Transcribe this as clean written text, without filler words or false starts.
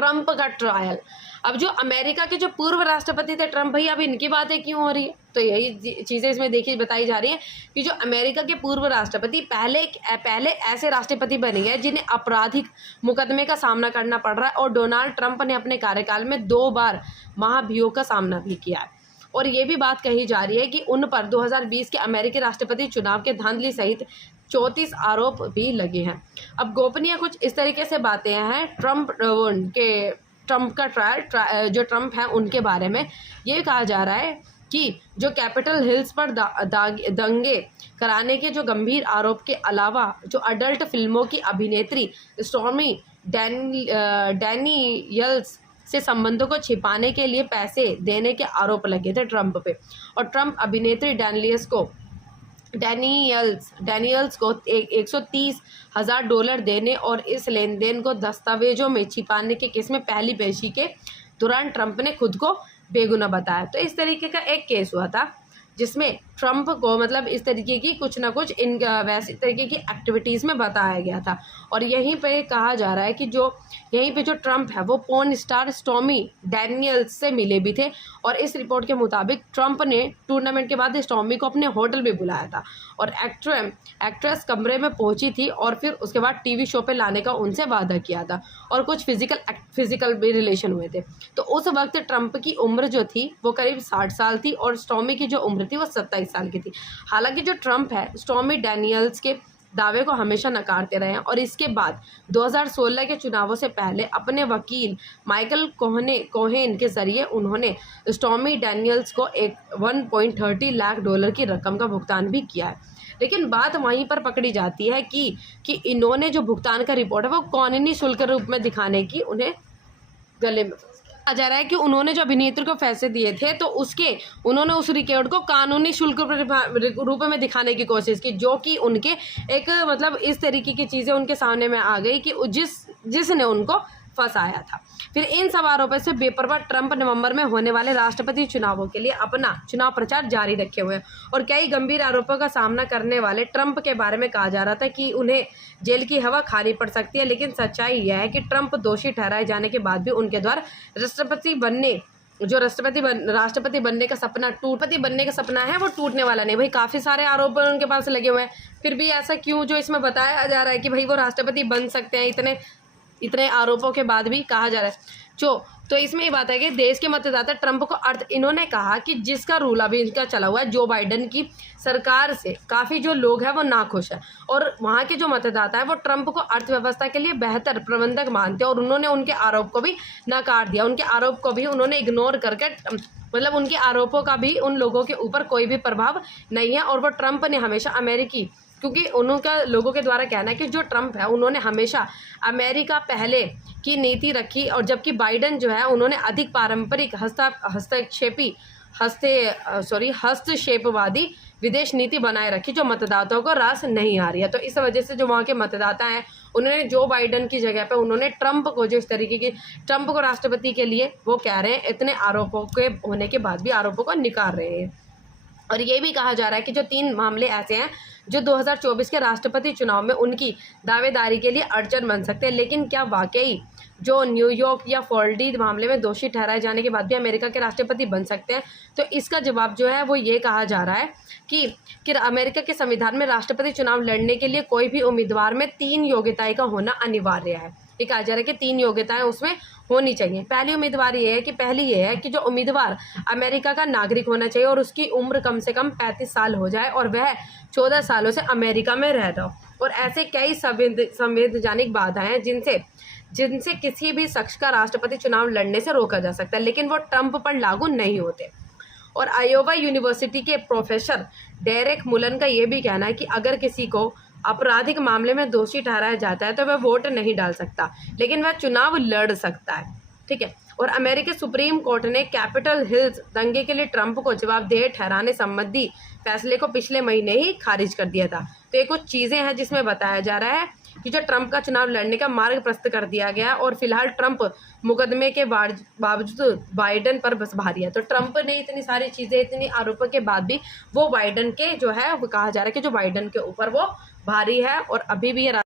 Trump का trial. अब जो अमेरिका के जो पूर्व राष्ट्रपति थे ट्रंप भैया, अब इनकी बातें क्यों हो रही है? तो यही चीज़ें इसमें देखी बताई जा रही है कि जो अमेरिका के पूर्व राष्ट्रपति पहले ऐसे राष्ट्रपति बने हैं जिन्हें आपराधिक मुकदमे का सामना करना पड़ रहा है, और डोनाल्ड ट्रंप ने अपने कार्यकाल में 2 बार महाभियोग का सामना भी किया है। और ये भी बात कही जा रही है कि उन पर 2020 के अमेरिकी राष्ट्रपति चुनाव के धांधली सहित 34 आरोप भी लगे हैं। अब गोपनीय कुछ इस तरीके से बातें हैं ट्रंप का ट्रायल, जो ट्रंप है उनके बारे में ये कहा जा रहा है कि जो कैपिटल हिल्स पर दंगे कराने के जो गंभीर आरोप के अलावा जो अडल्ट फिल्मों की अभिनेत्री स्टॉर्मी डैनियल्स से संबंधों को छिपाने के लिए पैसे देने के आरोप लगे थे ट्रंप पे। और ट्रंप अभिनेत्री डैनियल्स को $130,000 देने और इस लेनदेन को दस्तावेजों में छिपाने के केस में पहली पेशी के दौरान ट्रंप ने खुद को बेगुनाह बताया। तो इस तरीके का एक केस हुआ था जिसमें ट्रंप को मतलब इस तरीके की कुछ ना कुछ वैसे तरीके की एक्टिविटीज़ में बताया गया था। और यहीं पे कहा जा रहा है कि यहीं पे जो ट्रंप है वो पोर्न स्टार स्टॉर्मी डैनियल्स से मिले भी थे। और इस रिपोर्ट के मुताबिक ट्रंप ने टूर्नामेंट के बाद स्टॉर्मी को अपने होटल में बुलाया था और एक्ट्रेस कमरे में पहुंची थी और फिर उसके बाद टीवी शो पे लाने का उनसे वादा किया था और कुछ फिजिकल भी रिलेशन हुए थे। तो उस वक्त ट्रंप की उम्र जो थी वो करीब 60 साल थी और स्टॉर्मी की जो उम्र थी वो 27 साल की थी। हालांकि जो ट्रंप है स्टॉर्मी डैनियल्स के दावे को हमेशा नकारते रहे हैं और इसके बाद 2016 के चुनावों से पहले अपने वकील माइकल कोहेन के जरिए उन्होंने स्टॉर्मी डैनियल्स को $1.30 लाख की रकम का भुगतान भी किया है। लेकिन बात वहीं पर पकड़ी जाती है कि इन्होंने जो भुगतान का रिपोर्ट है वो कानूनी शुल्क रूप में दिखाने की उन्हें गले में कहा जा रहा है कि उन्होंने जो अभिनेत्री को पैसे दिए थे तो उन्होंने उस रिकॉर्ड को कानूनी शुल्क रूप में दिखाने की कोशिश की, जो कि उनके एक मतलब इस तरीके की चीज़ें उनके सामने में आ गई कि जिसने उनको फंसाया था। फिर इन सब आरोपों से बेपरवाह ट्रंप नवंबर में होने वाले राष्ट्रपति चुनावों के लिए अपना चुनाव प्रचार जारी रखे हुए हैं और कई गंभीर आरोपों का सामना करने वाले ट्रंप के बारे में कहा जा रहा था कि उन्हें जेल की हवा खानी पड़ सकती है। लेकिन सच्चाई यह है कि ट्रंप दोषी ठहराए जाने के बाद भी उनके द्वारा राष्ट्रपति बनने का सपना है वो टूटने वाला नहीं। भाई काफ़ी सारे आरोप उनके पास लगे हुए हैं, फिर भी ऐसा क्यों जो इसमें बताया जा रहा है कि भाई वो राष्ट्रपति बन सकते हैं इतने आरोपों के बाद भी कहा जा रहा है। तो इसमें ये बात है कि देश के मतदाता ट्रंप को इन्होंने कहा कि जिसका रूल अभी इनका चला हुआ है जो बाइडेन की सरकार से काफ़ी जो लोग हैं वो नाखुश है और वहाँ के जो मतदाता है वो ट्रंप को अर्थव्यवस्था के लिए बेहतर प्रबंधक मानते हैं और उन्होंने उनके आरोप को भी नकार दिया। उनके आरोप को भी उन्होंने इग्नोर करके मतलब उनके आरोपों का भी उन लोगों के ऊपर कोई भी प्रभाव नहीं है। और वो ट्रंप ने हमेशा क्योंकि उनका लोगों के द्वारा कहना है कि जो ट्रंप है उन्होंने हमेशा अमेरिका पहले की नीति रखी और जबकि बाइडेन जो है उन्होंने अधिक पारंपरिक हस्तक्षेपवादी विदेश नीति बनाए रखी जो मतदाताओं को रास नहीं आ रही है। तो इस वजह से जो वहाँ के मतदाता हैं उन्होंने जो बाइडेन की जगह पे उन्होंने ट्रंप को राष्ट्रपति के लिए वो कह रहे हैं, इतने आरोपों के होने के बाद भी आरोपों को निकाल रहे हैं। और ये भी कहा जा रहा है कि जो 3 मामले ऐसे हैं जो 2024 के राष्ट्रपति चुनाव में उनकी दावेदारी के लिए अड़चन बन सकते हैं। लेकिन क्या वाकई जो न्यूयॉर्क या फ्लोरिडा मामले में दोषी ठहराए जाने के बाद भी अमेरिका के राष्ट्रपति बन सकते हैं? तो इसका जवाब जो है वो ये कहा जा रहा है कि अमेरिका के संविधान में राष्ट्रपति चुनाव लड़ने के लिए कोई भी उम्मीदवार में 3 योग्यताएं का होना अनिवार्य है। ये कहा जा रहा है कि 3 योग्यताएं उसमें होनी चाहिए। पहली ये है कि जो उम्मीदवार अमेरिका का नागरिक होना चाहिए और उसकी उम्र कम से कम 35 साल हो जाए और वह 14 सालों से अमेरिका में रहता हो। और ऐसे कई संवैधानिक बाधाएं हैं जिनसे किसी भी शख्स का राष्ट्रपति चुनाव लड़ने से रोका जा सकता है, लेकिन वो ट्रंप पर लागू नहीं होते। और आयोवा यूनिवर्सिटी के प्रोफेसर डेरेक मुलन का ये भी कहना है कि अगर किसी को आपराधिक मामले में दोषी ठहराया जाता है तो वह वोट नहीं डाल सकता, लेकिन वह चुनाव लड़ सकता है। ठीक है। और अमेरिकी सुप्रीम कोर्ट ने कैपिटल हिल्स दंगे के लिए ट्रंप को जवाबदेह ठहराने संबंधी फैसले को पिछले महीने ही खारिज कर दिया था। तो ये कुछ चीज़ें हैं जिसमें बताया जा रहा है कि जो ट्रंप का चुनाव लड़ने का मार्ग प्रशस्त कर दिया गया और फिलहाल ट्रंप मुकदमे के बावजूद बाइडेन पर बस भारी है। तो ट्रंप ने इतनी सारी चीज़ें, इतनी आरोपों के बाद भी वो बाइडेन के जो है वो कहा जा रहा है कि जो बाइडेन के ऊपर वो भारी है और अभी भी ये